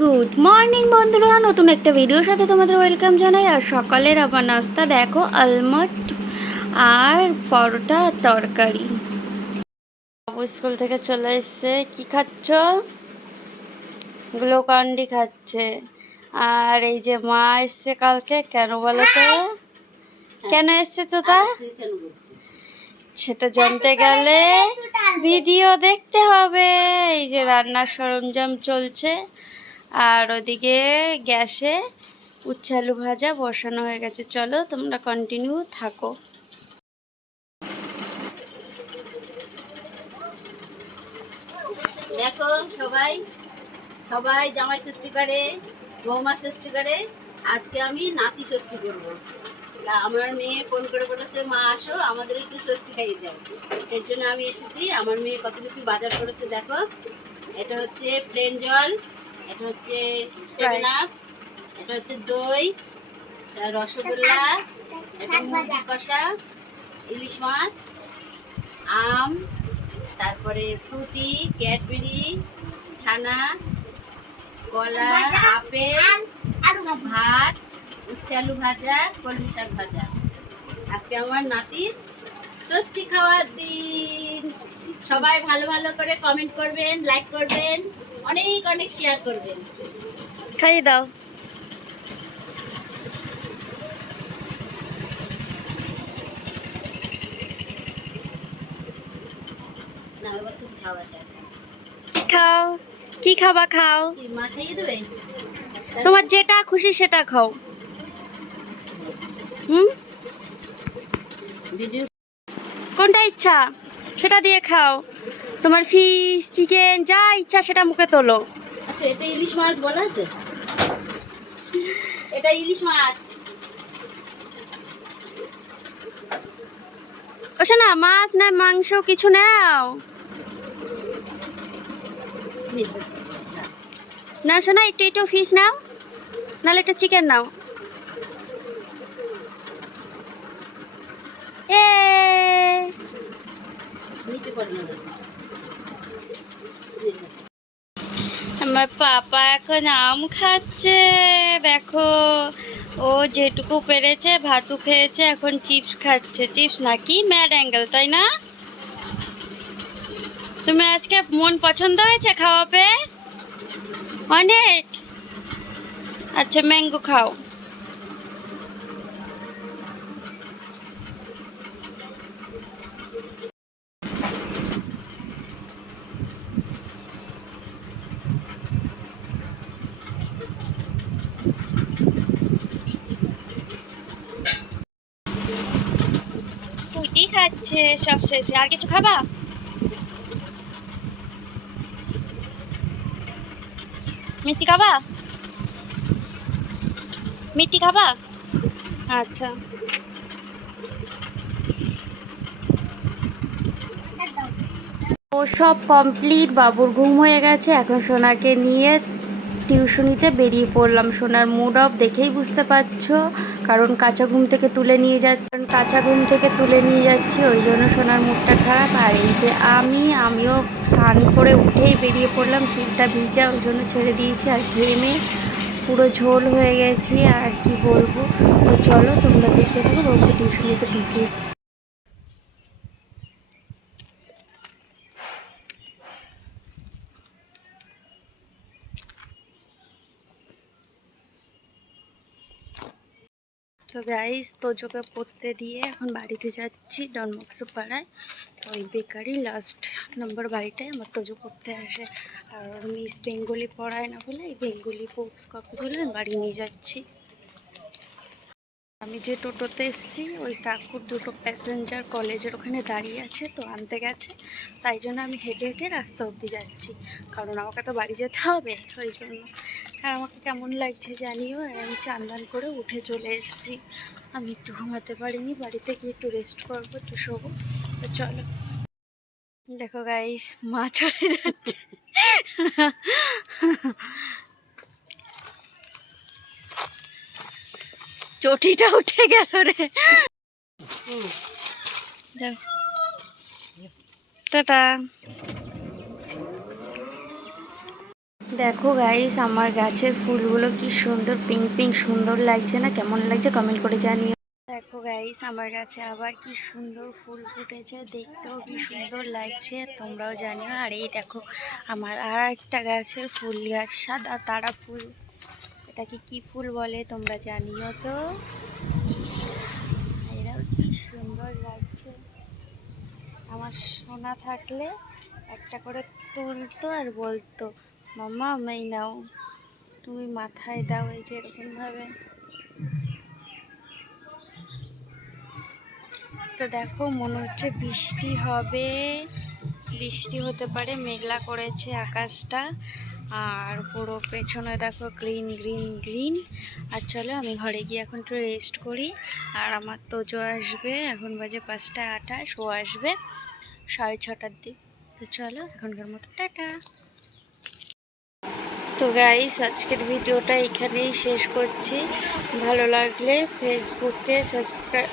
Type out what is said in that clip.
Good morning বন্ধুরা, নতুন একটা ভিডিওর সাথে তোমাদের ওয়েলকাম জানাই। আর সকালের আমার নাস্তা দেখো, আলমন্ড আর পরোটা তরকারি। বাবু স্কুল থেকে চলে এসছে। কি খাচ্ছ? গ্লুকন্ডি খাচ্ছে। আর এই যে মা এসছে কালকে, কেন বলো তো? কেন এসছে তো তা? সেটা জানতে গেলে ভিডিও দেখতে হবে। এই যে রান্নার সরঞ্জাম চলছে, আর ওদিকে গ্যাসে উচ্ছে আলু ভাজা বসানো হয়ে গেছে। চলো তোমরা কন্টিনিউ থাকো। দেখো সবাই সবাই জামাই ষষ্ঠী করে, বৌমা ষষ্ঠী করে, আজকে আমি নাতি ষষ্ঠী করবো। আমার মেয়ে ফোন করে বলেছে, মা আসো আমাদের একটু ষষ্ঠী খাইয়ে যাও। সেই জন্য আমি এসেছি। আমার মেয়ে কত কিছু বাজার করেছে দেখো। এটা হচ্ছে প্লেন জল, এটা হচ্ছে সেভেন আপ, এটা হচ্ছে দই, রসগোল্লা, এটা মুরগি কষা, ইলিশ মাছ, আম, তারপরে ফ্রুটি, ক্যাডবেরি, ছানা, কলা, আপেল, ভাত, উচ্ছে আলু ভাজা, কলমি শাক ভাজা। আজকে আমার নাতির ষষ্ঠী খাওয়ার দিন। সবাই ভালো ভালো করে কমেন্ট করবেন, লাইক করবেন, অনেক অনেক শেয়ার করবেন। খাইয়ে দাও। না এবার তুমি খাওয়া যায়। খাও, কি খাবা খাও। কি মা খাইয়ে দেবে? তোমার যেটা খুশি সেটা খাও। হুম, ভিডিও কোনটা ইচ্ছা সেটা দিয়ে খাও। তোমার ফিশ, চিকেন যা ইচ্ছা সেটা মুখে তোলো। আচ্ছা, এটা ইলিশ মাছ বলা আছে? এটা ইলিশ মাছ। ওসে না, মাছ না মাংস কিছু নাও আচ্ছা, না শোনা, একটু একটু ফিশ নাও, নাহলে একটু চিকেন নাও। এ নিচে পড়ে না। আমার পাপা এখন আম খাচ্ছে। দেখো, ও যেটুকু পেরেছে ভাতু খেয়েছে, এখন চিপস খাচ্ছে। চিপস নাকি ম্যাড অ্যাঙ্গেল, তাই না? তুমি আজকে মন পছন্দ হয়েছে খাওয়াবে অনেক? আচ্ছা, ম্যাঙ্গো খাও। পুটি খাচ্ছে সব শেষে। আর কিছু খাবা? মিষ্টি খাবা? মিষ্টি খাবা? আচ্ছা, ও সব কমপ্লিট। বাবুর ঘুম হয়ে গেছে। এখন সোনাকে নিয়ে টিউশনিতে বেরিয়ে পড়লাম। সোনার মুড অফ দেখেই বুঝতে পারছো, কারণ কাঁচা ঘুম থেকে তুলে নিয়ে যাচ্ছি, ওই জন্য সোনার মুডটা খারাপ। আর এই যে আমিও স্নান করে উঠেই বেরিয়ে পড়লাম। চুলটা ভিজা, ওই জন্য ছেড়ে দিয়েছি। আর ঘেমে পুরো ঝোল হয়ে গেছি, আর কি বলবো। তো চলো তোমরা দেখতে থাকো বাবুকে টিউশনিতে ঢুকিয়ে। তো গাইস, তোজোকে পড়তে দিয়ে এখন বাড়িতে যাচ্ছি ডনবক্স পাড়ায়। তো ওই বেকারি লাস্ট নাম্বার বাড়িটায় আমার তোজো পড়তে আসে। আর মিস বেঙ্গলি পড়ায় না বলে এই বেঙ্গলি বুকস কপিগুলো বাড়ি নিয়ে যাচ্ছি। আমি যে টোটোতে এসেছি, ওই কাকুর দুটো প্যাসেঞ্জার কলেজের ওখানে দাঁড়িয়ে আছে, তো আনতে গেছে। তাই জন্য আমি হেঁটে হেঁটে রাস্তা অবধি যাচ্ছি, কারণ আমাকে তো বাড়ি যেতে হবে, ওই জন্য। আর আমাকে কেমন লাগছে জানিও। আর আমি চান করে উঠে চলে এসেছি। আমি একটু ঘুমাতে পারিনি, বাড়িতে গিয়ে একটু রেস্ট করবো, একটু শোবো। তো চলো। দেখো গাইস, মা চলে যাচ্ছে। চটিটা উঠে গেল রে। টাটা। দেখো গাইস, আমার গাছের ফুলগুলো কি সুন্দর পিঙ্ক পিঙ্ক সুন্দর লাগছে না? কেমন লাগছে কমেন্ট করে জানিও। দেখো গাইস, আমার গাছে আবার কি সুন্দর ফুল ফুটেছে, দেখতেও কি সুন্দর লাগছে, তোমরাও জানিও। আর এই দেখো আমার আর একটা গাছের ফুল গাছ, সাদা তারা ফুল। এটাকে কি ফুল বলে তোমরা জানিও তো। এরাও কি সুন্দর লাগছে। আমার সোনা থাকলে একটা করে তুলতো আর বলতো, মাম্মা এই নাও, তুমি মাথায় দাও, এই যে এরকম ভাবে। তো দেখো মনে হচ্ছে বৃষ্টি হবে, বৃষ্টি হতে পারে, মেঘলা করেছে আকাশটা। আর পুরো পেছনে দেখো গ্রিন গ্রিন গ্রিন। আর চলো আমি ঘরে গিয়ে এখন একটু রেস্ট করি। আর আমার তোজো আসবে, এখন বাজে 5টা 28, ও আসবে 6:30টার দিক। তো চলো এখনকার মতো টাটা। তো গাইস, আজকের ভিডিওটা এখানেই শেষ করছি। ভালো লাগলে ফেসবুকে সাবস্ক্রাইব